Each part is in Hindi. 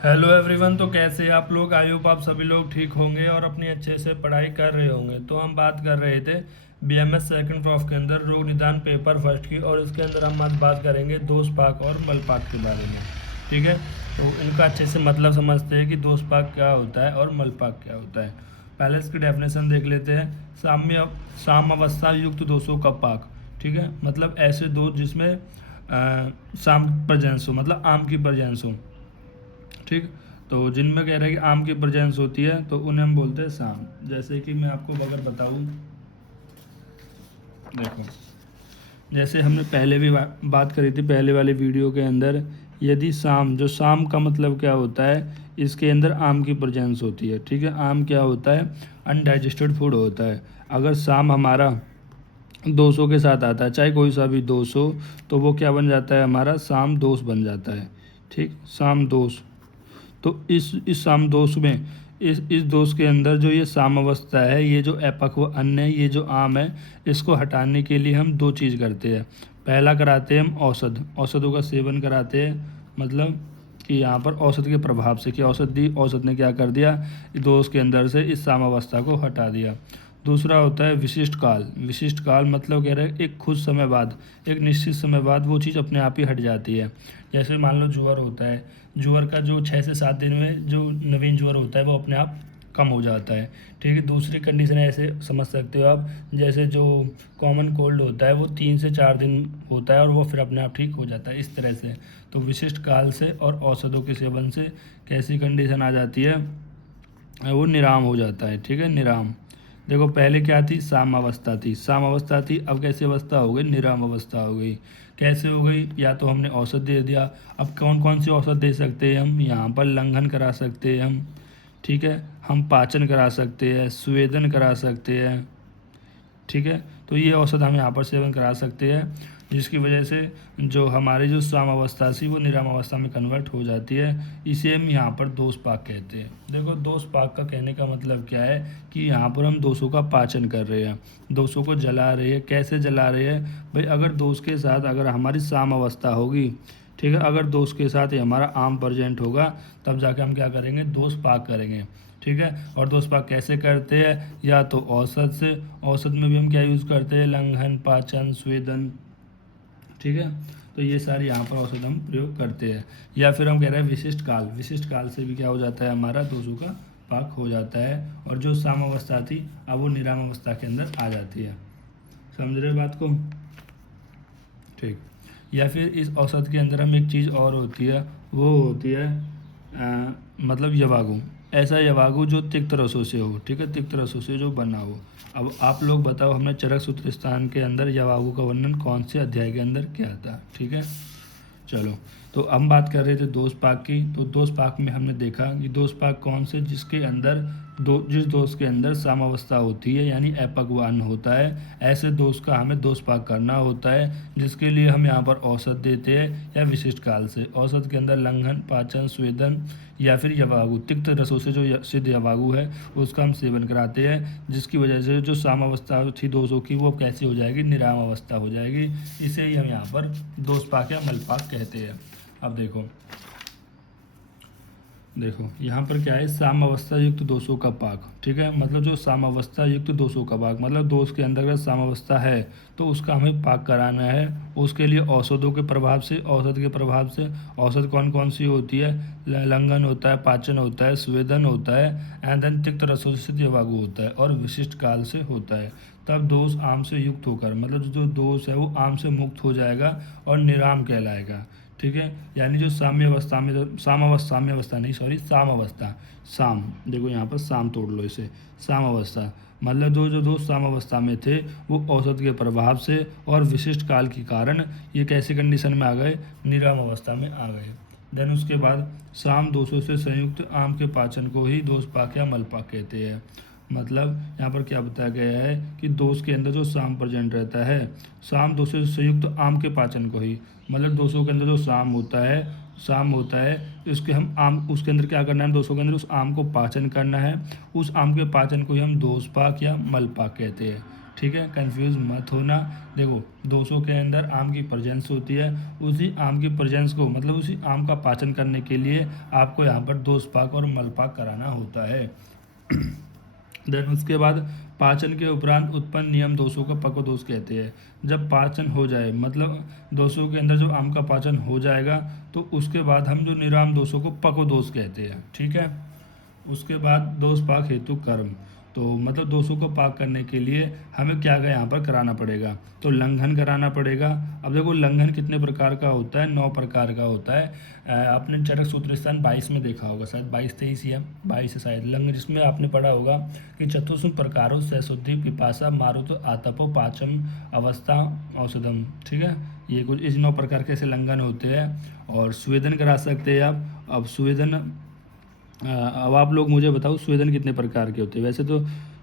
Hello everyone. तो कैसे हैं आप लोग? आई होप आप सभी लोग ठीक होंगे और अपनी अच्छे से पढ़ाई कर रहे होंगे। तो हम बात कर रहे थे बीएमएस सेकंड प्रॉफ के अंदर रोग निदान पेपर फर्स्ट की, और इसके अंदर हम आज बात करेंगे दोषपाक और मलपाक के बारे में। ठीक है, तो इनका अच्छे से मतलब समझते हैं कि दोषपाक क्या होता है और मलपाक क्या होता है। पहले इसकी डेफिनेशन देख लेते हैं। साम्यावस्था युक्त दोषों का पाक। ठीक है, मतलब ऐसे दोष जिसमें साम प्रेजेंस हो, मतलब आम की प्रेजेंस हो। ठीक, तो जिनमें कह रहे हैं कि आम की प्रेजेंस होती है तो उन्हें हम बोलते हैं साम। जैसे कि मैं आपको अगर बताऊं, देखो, जैसे हमने पहले भी बात करी थी पहले वाले वीडियो के अंदर, यदि साम, जो साम का मतलब क्या होता है, इसके अंदर आम की प्रेजेंस होती है। ठीक है, आम क्या होता है? अनडाइजेस्टेड फूड होता है। अगर साम हमारा 200 के साथ आता है, चाहे कोई सा भी 200, तो वो क्या बन जाता है? हमारा साम दोष बन जाता है। ठीक, साम दोष। तो इस साम दोष में, इस दोष के अंदर जो ये सामावस्था है, ये जो अपक्व अन्न है, ये जो आम है, इसको हटाने के लिए हम दो चीज़ करते हैं। पहला कराते हैं हम औषधों का सेवन कराते हैं। मतलब कि यहाँ पर औषध के प्रभाव से, क्या औषध दी, औषध ने क्या कर दिया? इस दोष के अंदर से इस सामावस्था को हटा दिया। दूसरा होता है विशिष्ट काल। विशिष्ट काल मतलब कह रहे हैं एक खुद समय बाद, एक निश्चित समय बाद वो चीज़ अपने आप ही हट जाती है। जैसे मान लो ज्वर होता है, ज्वर का जो 6 से 7 दिन में जो नवीन ज्वर होता है वो अपने आप कम हो जाता है। ठीक है, दूसरी कंडीशन ऐसे समझ सकते हो आप, जैसे जो कॉमन कोल्ड होता है वो 3 से 4 दिन होता है और वो फिर अपने आप ठीक हो जाता है, इस तरह से। तो विशिष्ट काल से और औषधों के सेवन से कैसी कंडीशन आ जाती है? वो निराम हो जाता है। ठीक है, निराम। देखो, पहले क्या थी? सामावस्था थी, सामावस्था थी, अब कैसी अवस्था हो गई? निराम अवस्था हो गई। कैसे हो गई? या तो हमने औषध दे दिया। अब कौन कौन सी औषध दे सकते हैं हम? यहाँ पर लंघन करा सकते हैं हम। ठीक है, हम पाचन करा सकते हैं, स्वेदन करा सकते हैं। ठीक है, तो ये औषध हम यहाँ पर सेवन करा सकते हैं, जिसकी वजह से जो हमारी जो सामावस्था थी वो निरामावस्था में कन्वर्ट हो जाती है। इसे हम यहाँ पर दोष पाक कहते हैं। देखो, दोष पाक का कहने का मतलब क्या है कि यहाँ पर हम दोषों का पाचन कर रहे हैं, दोषों को जला रहे हैं। कैसे जला रहे हैं भाई? अगर दोष के साथ अगर हमारी सामावस्था होगी, ठीक है, अगर दोष के साथ ही हमारा आम प्रेजेंट होगा, तब जाके हम क्या करेंगे? दोष पाक करेंगे। ठीक है, और दोस्त पाक कैसे करते हैं? या तो औषध से, औषध में भी हम क्या यूज़ करते हैं? लंघन, पाचन, स्वेदन। ठीक है, तो ये सारी यहाँ पर औषध हम प्रयोग करते हैं। या फिर हम कह रहे हैं विशिष्ट काल। विशिष्ट काल से भी क्या हो जाता है? हमारा दोषों का पाक हो जाता है, और जो साम अवस्था थी अब वो निराम अवस्था के अंदर आ जाती है। समझ रहे बात को? ठीक। या फिर इस औषध के अंदर हम एक चीज़ और होती है, वो होती है मतलब यवागु। ऐसा यवागु जो तिक्त रसों से हो। ठीक है, तिक्त रसों से जो बना हो। अब आप लोग बताओ, हमने चरक सूत्र स्थान के अंदर यवागु का वर्णन कौन से अध्याय के अंदर किया था? ठीक है, चलो, तो हम बात कर रहे थे दोष पाक की। तो दोष पाक में हमने देखा कि दोष पाक कौन से? जिसके अंदर जिस दोष के अंदर सामावस्था होती है, यानी अपक्वान होता है, ऐसे दोष का हमें दोष पाक करना होता है, जिसके लिए हम यहाँ पर औषध देते हैं या विशिष्ट काल से। औषध के अंदर लंघन, पाचन, स्वेदन या फिर यवागु, तिक्त रसों से जो सिद्ध यवागु है उसका हम सेवन कराते हैं, जिसकी वजह से जो सामावस्था थी दोषों की वो कैसी हो जाएगी? निराम अवस्था हो जाएगी। इसे ही हम यहाँ पर दोष पाक या मलपाक कहते हैं। अब देखो, देखो यहाँ पर क्या है? सामावस्था युक्त दोषों का पाक। ठीक है, मतलब जो सामावस्था युक्त दोषों का पाक, मतलब दोष के अंदर अगर सामावस्था है तो उसका हमें पाक कराना है। उसके लिए औषधों के प्रभाव से, औषध के प्रभाव से, औषध कौन कौन सी होती है? लंघन होता है, पाचन होता है, स्वेदन होता है, एंड देन तिक्त रसों से देवागु होता है, और विशिष्ट काल से होता है। तब दोष आम से युक्त होकर, मतलब जो दोष है वो आम से मुक्त हो जाएगा और निराम कहलाएगा। ठीक है, यानी जो साम्य अवस्था में, जो साम्य अवस्था नहीं, सॉरी, साम अवस्था, साम, देखो यहाँ पर साम तोड़ लो इसे, साम अवस्था मतलब जो दोष साम अवस्था में थे वो औषध के प्रभाव से और विशिष्ट काल के कारण ये कैसी कंडीशन में आ गए? निराम अवस्था में आ गए। देन उसके बाद साम दोषों से संयुक्त आम के पाचन को ही दोष पाक या मलपाक कहते हैं। मतलब यहाँ पर क्या बताया गया है कि दोष के अंदर जो साम प्रेजेंट रहता है, साम दोषों से संयुक्त आम के पाचन को ही, मतलब दोषों के अंदर जो साम होता है, साम होता है, इसके हम आम, उसके अंदर क्या करना है? दोषों के अंदर उस आम को पाचन करना है। उस आम के पाचन को ही हम दोष पाक या मल पाक कहते हैं। ठीक है, कंफ्यूज मत होना। देखो दोषों के अंदर आम की प्रेजेंस होती है, उसी आम की प्रेजेंस को मतलब उसी आम का पाचन करने के लिए आपको यहाँ पर दोषपाक और मलपाक कराना होता है। देन उसके बाद पाचन के उपरांत उत्पन्न नियम दोषों का पक्वदोष कहते हैं। जब पाचन हो जाए मतलब दोषों के अंदर जो आम का पाचन हो जाएगा तो उसके बाद हम जो निराम दोषों को पक्वदोष कहते हैं। ठीक है, उसके बाद दोष पाक हेतु कर्म, तो मतलब दोषों को पाक करने के लिए हमें क्या क्या यहाँ पर कराना पड़ेगा, तो लंघन कराना पड़ेगा। अब देखो लंघन कितने प्रकार का होता है, 9 प्रकार का होता है। आपने चरक सूत्र स्थान 22 में देखा होगा, शायद 22-23 या 22 है शायद लंघन, जिसमें आपने पढ़ा होगा कि चतुर्थ प्रकारों से शुद्धि पिपासा मारुत आतपो पाचम अवस्था औषधम। ठीक है, ये कुछ इस 9 प्रकार के ऐसे लंघन होते हैं। और स्वेदन करा सकते हैं आप। अब स्वेदन अब आप लोग मुझे बताओ स्वेदन कितने प्रकार के होते हैं। वैसे तो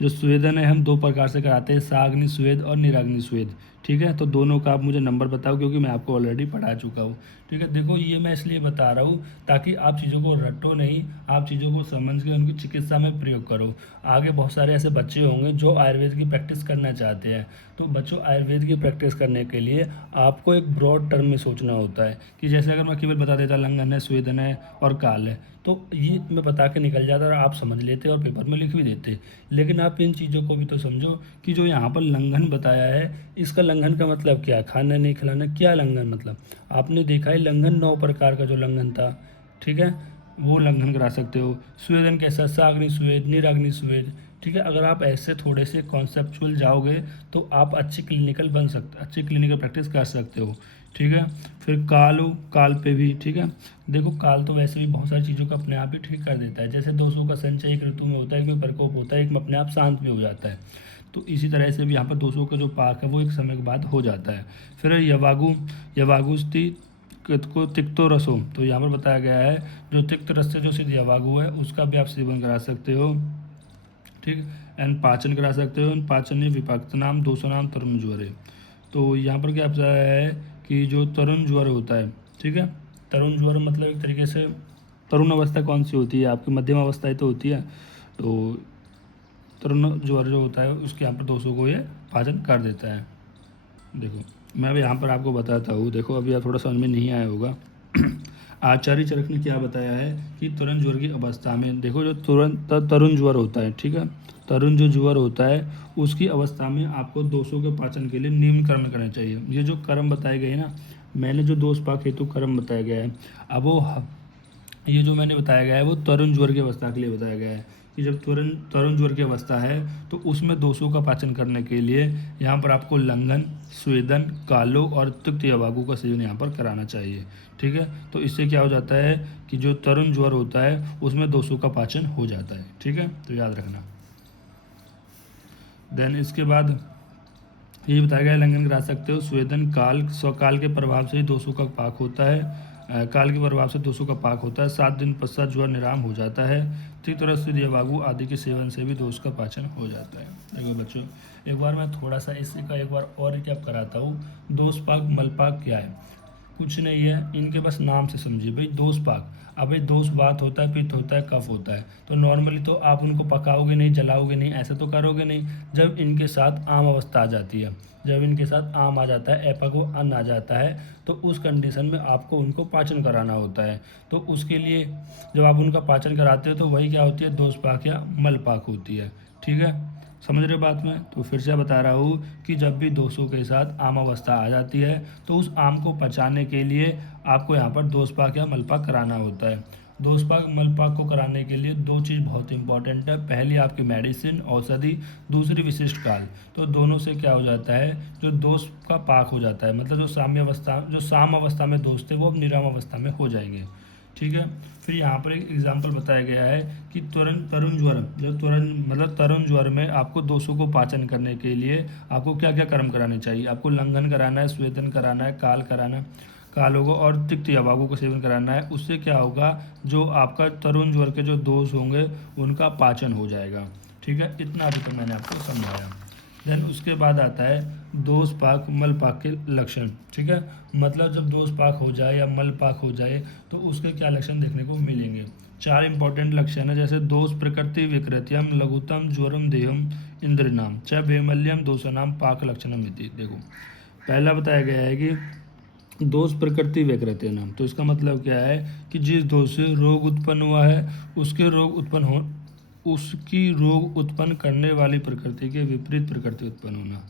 जो स्वेदन है हम 2 प्रकार से कराते हैं, साग्नि स्वेद और निराग्नि स्वेद। ठीक है, तो दोनों का आप मुझे नंबर बताओ क्योंकि मैं आपको ऑलरेडी पढ़ा चुका हूँ। ठीक है, देखो ये मैं इसलिए बता रहा हूँ ताकि आप चीज़ों को रटो नहीं, आप चीज़ों को समझ के उनकी चिकित्सा में प्रयोग करो। आगे बहुत सारे ऐसे बच्चे होंगे जो आयुर्वेद की प्रैक्टिस करना चाहते हैं, तो बच्चों आयुर्वेद की प्रैक्टिस करने के लिए आपको एक ब्रॉड टर्म में सोचना होता है कि जैसे अगर मैं केवल बता देता लंघन है, स्वेदन है और काल है, तो ये मैं बता के निकल जाता और आप समझ लेते और पेपर में लिख भी देते। लेकिन आप इन चीज़ों को भी तो समझो कि जो यहाँ पर लंघन बताया है, इसका लंघन का मतलब क्या, खाना नहीं खिलाना, क्या लंघन मतलब। आपने देखा है लंघन 9 प्रकार का जो लंघन था, ठीक है, वो लंघन करा सकते हो। स्वेदन कैसा, साग्नि स्वेद, निराग्नि स्वेद। ठीक है, अगर आप ऐसे थोड़े से कॉन्सेप्चुअल जाओगे तो आप अच्छी क्लिनिकल बन सकते, अच्छी क्लिनिकल प्रैक्टिस कर सकते हो। ठीक है, फिर काल हो, काल पे भी ठीक है। देखो काल तो वैसे भी बहुत सारी चीज़ों को अपने आप ही ठीक कर देता है। जैसे दोषों का संचय एक ऋतु में होता है, कोई प्रकोप होता है, एक में अपने आप शांत भी हो जाता है। तो इसी तरह से भी यहाँ पर दोषों का जो पाक है वो एक समय के बाद हो जाता है। फिर यवागु, यवागुस्ति को तिक्तो रसो, तो यहाँ पर बताया गया है जो तिक्त रस से जो सिद्ध यवागु है उसका भी आप सेवन करा सकते हो। ठीक, एंड पाचन करा सकते हो। पाचन में विपक्त नाम दोषो नाम तरुण ज्वर है। तो यहाँ पर क्या बताया है कि जो तरुण ज्वर होता है, ठीक है, तरुण ज्वर मतलब एक तरीके से तरुण अवस्था कौन सी होती है आपकी, मध्यम अवस्था ही तो होती है। तो तरुण ज्वर जो होता है उसके यहाँ पर दोषों को ये पाचन कर देता है। देखो मैं अभी यहाँ पर आपको बताता हूँ, देखो अभी आप थोड़ा समझ में नहीं आया होगा। आचार्य चरक ने क्या बताया है कि तरुण ज्वर की अवस्था में, देखो जो तरुण ज्वर होता है, ठीक है, तरुण जो ज्वर होता है उसकी अवस्था में आपको दोषों के पाचन के लिए निम्न कर्म करना चाहिए। ये जो कर्म बताए गए ना, मैंने जो दोष पाक हेतु कर्म बताया गया है, अब वो ये जो मैंने बताया गया है वो तरुण ज्वर की अवस्था के लिए बताया गया है कि जब तरुण ज्वर की अवस्था है तो उसमें दोषों का पाचन करने के लिए यहाँ पर आपको लंघन, स्वेदन, कालो और तिक्त यवागु का सेवन यहाँ पर कराना चाहिए। ठीक है, तो इससे क्या हो जाता है कि जो तरुण ज्वर होता है उसमें दोषों का पाचन हो जाता है। ठीक है, तो याद रखना। देन इसके बाद ये बताया गया लंघन करा सकते हो। स्वेदन काल, स्वकाल के प्रभाव से ही दोषों का पाक होता है। काल के प्रभाव से दोषों का पाक होता है। 7 दिन पश्चात ज्वर निराम हो जाता है। ठीक तरह से यवागु आदि के सेवन से भी दोष का पाचन हो जाता है। देखो बच्चों एक बार मैं थोड़ा सा इसका एक बार और रिकैप कराता हूँ। दोष पाक मलपाक क्या है, कुछ नहीं है, इनके बस नाम से समझिए भाई। दोष पाक, अब भाई दोष बात होता है, पित्त होता है, कफ होता है, तो नॉर्मली तो आप उनको पकाओगे नहीं, जलाओगे नहीं, ऐसा तो करोगे नहीं। जब इनके साथ आम अवस्था आ जाती है, जब इनके साथ आम आ जाता है, एपक वो अन्न आ जाता है, तो उस कंडीशन में आपको उनको पाचन कराना होता है। तो उसके लिए जब आप उनका पाचन कराते हो तो वही क्या होती है, दोष पाक या मल पाक होती है। ठीक है, समझ रहे बात में। तो फिर से बता रहा हूँ कि जब भी दोषों के साथ आम अवस्था आ जाती है तो उस आम को पचाने के लिए आपको यहाँ पर दोषपाक या मलपाक कराना होता है। दोषपाक मलपाक को कराने के लिए 2 चीज़ बहुत इंपॉर्टेंट है। पहली आपकी मेडिसिन औषधि, दूसरी विशिष्ट काल। तो दोनों से क्या हो जाता है, जो दोष का पाक हो जाता है, मतलब जो साम अवस्था में दोष थे वो अब निराम अवस्था में हो जाएंगे। ठीक है, फिर यहाँ पर एक एग्जाम्पल बताया गया है कि तरुण ज्वर, जो तरुण ज्वर में आपको दोषों को पाचन करने के लिए आपको क्या क्या कर्म कराने चाहिए। आपको लंघन कराना है, स्वेदन कराना है, काल कराना, काल होगा, और तिक्त यवागु का सेवन कराना है। उससे क्या होगा, जो आपका तरुण ज्वर के जो दोष होंगे उनका पाचन हो जाएगा। ठीक है, इतना अभी तक मैंने आपको समझाया। देन उसके बाद आता है दोष पाक मल पाक के लक्षण। ठीक है, मतलब जब दोष पाक हो जाए या मल पाक हो जाए तो उसके क्या लक्षण देखने को मिलेंगे। 4 इंपॉर्टेंट लक्षण है, जैसे दोष प्रकृति विकृत्यम लघुतम ज्वरम देहम इंद्रनाम च वैमल्यम दोषानाम पाक लक्षणम इति। देखो पहला बताया गया है कि दोष प्रकृति विकृति नाम, तो इसका मतलब क्या है कि जिस दोष से रोग उत्पन्न हुआ है उसकी रोग उत्पन्न करने वाली प्रकृति के विपरीत प्रकृति उत्पन्न होना।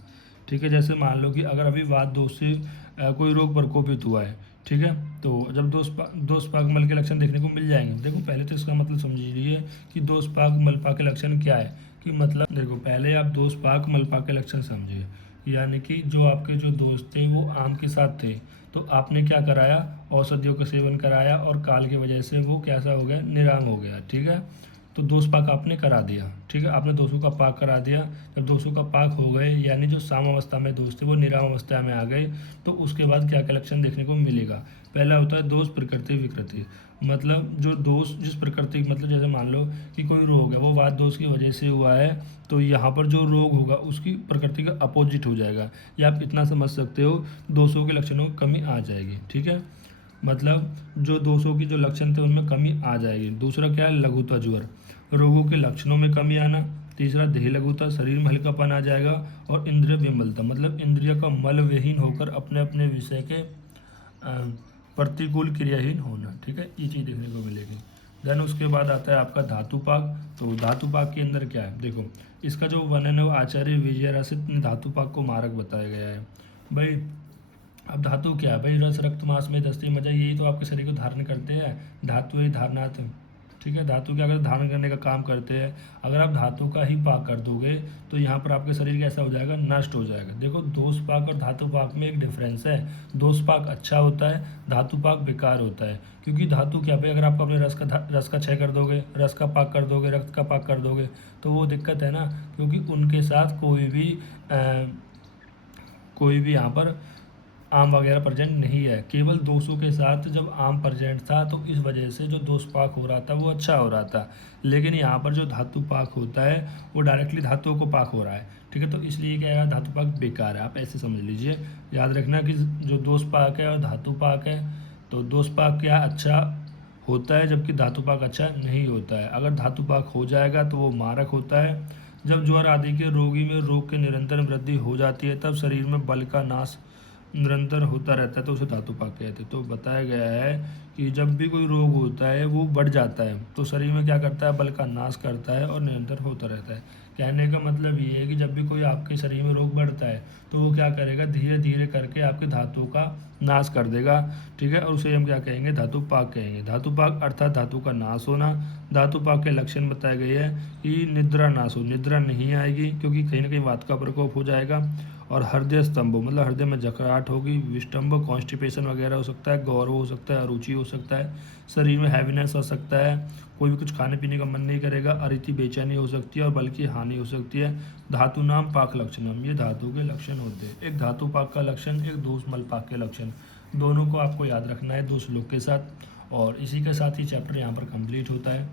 ठीक है, जैसे मान लो कि अगर अभी वात दोष से कोई रोग प्रकोपित हुआ है, ठीक है, तो जब दोष पाक मल के लक्षण देखने को मिल जाएंगे। देखो पहले तो इसका मतलब समझ लीजिए कि दोष पाक मलपा के लक्षण क्या है, कि मतलब देखो पहले आप दोष पाक मलपा के लक्षण समझिए, यानी कि जो आपके जो दोस्त थे वो आम के साथ थे, तो आपने क्या कराया, औषधियों का सेवन कराया और काल की वजह से वो कैसा हो गया, निराम हो गया। ठीक है, तो दोष पाक आपने करा दिया। ठीक है, आपने दोषों का पाक करा दिया। जब दोषों का पाक हो गए यानी जो साम अवस्था में दोष थे वो निराम अवस्था में आ गए, तो उसके बाद क्या क्या लक्षण देखने को मिलेगा। पहला होता है दोष प्रकृति विकृति, मतलब जो दोष जिस प्रकृति, मतलब जैसे मान लो कि कोई रोग है वो वात दोष की वजह से हुआ है, तो यहाँ पर जो रोग होगा उसकी प्रकृति का अपोजिट हो जाएगा, या आप इतना समझ सकते हो दोषों के लक्षणों में कमी आ जाएगी। ठीक है, मतलब जो दोषों की जो लक्षण थे उनमें कमी आ जाएगी। दूसरा क्या है, लघुता ज्वर, रोगों के लक्षणों में कमी आना। तीसरा देह लघुता, शरीर में हल्कापन आ जाएगा। और इंद्रिय विमलता, मतलब इंद्रिय का मल विहीन होकर अपने अपने विषय के प्रतिकूल क्रियाहीन होना। ठीक है, ये चीज़ देखने को मिलेगी। देन उसके बाद आता है आपका धातुपाक। तो धातुपाक के अंदर क्या है, देखो इसका जो वर्णन है वो आचार्य विजयरसित ने धातुपाक को मारक बताया गया है। भाई अब धातु क्या है, भाई रस रक्त मांस में दस्ती मजा, यही तो आपके शरीर को धारण करते हैं। धातु ही धारणार्थ। ठीक है, धातु क्या करते, धारण करने का काम करते हैं। अगर आप धातु का ही पाक कर दोगे तो यहाँ पर आपके शरीर कैसा हो जाएगा, नष्ट हो जाएगा। देखो दोष पाक और धातु पाक में एक डिफरेंस है। दोष पाक अच्छा होता है, धातु पाक बेकार होता है। क्योंकि धातु क्या, भाई अगर आप अपने रस का क्षय कर दोगे, रस का पाक कर दोगे, रक्त का पाक कर दोगे, तो वो दिक्कत है ना, क्योंकि उनके साथ कोई भी यहाँ पर आम वगैरह प्रेजेंट नहीं है। केवल दोषों के साथ जब आम प्रेजेंट था तो इस वजह से जो दोष पाक हो रहा था वो अच्छा हो रहा था। लेकिन यहाँ पर जो धातु पाक होता है वो डायरेक्टली धातुओं को पाक हो रहा है। ठीक है, तो इसलिए क्या है, धातु पाक बेकार है, आप ऐसे समझ लीजिए। याद रखना कि जो दोष पाक है और धातु पाक है, तो दोष पाक क्या अच्छा होता है जबकि धातु पाक अच्छा नहीं होता है। अगर धातु पाक हो जाएगा तो वो मारक होता है। जब ज्वर आदि के रोगी में रोग के निरंतर वृद्धि हो जाती है तब शरीर में बल का नाश निरंतर होता रहता है, तो उसे धातुपाक कहते हैं। तो बताया गया है कि जब भी कोई रोग होता है वो बढ़ जाता है तो शरीर में क्या करता है, बल का नाश करता है और निरंतर होता रहता है। कहने का मतलब ये है कि जब भी कोई आपके शरीर में रोग बढ़ता है तो वो क्या करेगा, धीरे धीरे करके आपके धातुओं का नाश कर देगा। ठीक है, और उसे हम क्या कहेंगे, धातुपाक कहेंगे। धातुपाक अर्थात धातु का नाश होना। धातुपाक के लक्षण बताए गए हैं कि निद्रा नाश हो, निद्रा नहीं आएगी क्योंकि कहीं ना कहीं वात का प्रकोप हो जाएगा। और हृदय स्तंभ, मतलब हृदय में जकड़ाहट होगी, विष्टंभ, कॉन्स्टिपेशन वगैरह हो सकता है, गौरव हो सकता है, अरुचि हो सकता है, शरीर में हैवीनेस हो सकता है, कोई भी कुछ खाने पीने का मन नहीं करेगा, अरिति बेचैनी हो सकती है और बल्कि हानि हो सकती है। धातु नाम पाक लक्षणम, ये धातु के लक्षण होते हैं। एक धातु पाक का लक्षण, एक दोष मल पाक के लक्षण, दोनों को आपको याद रखना है दो श्लोक के साथ। और इसी के साथ ही चैप्टर यहाँ पर कंप्लीट होता है।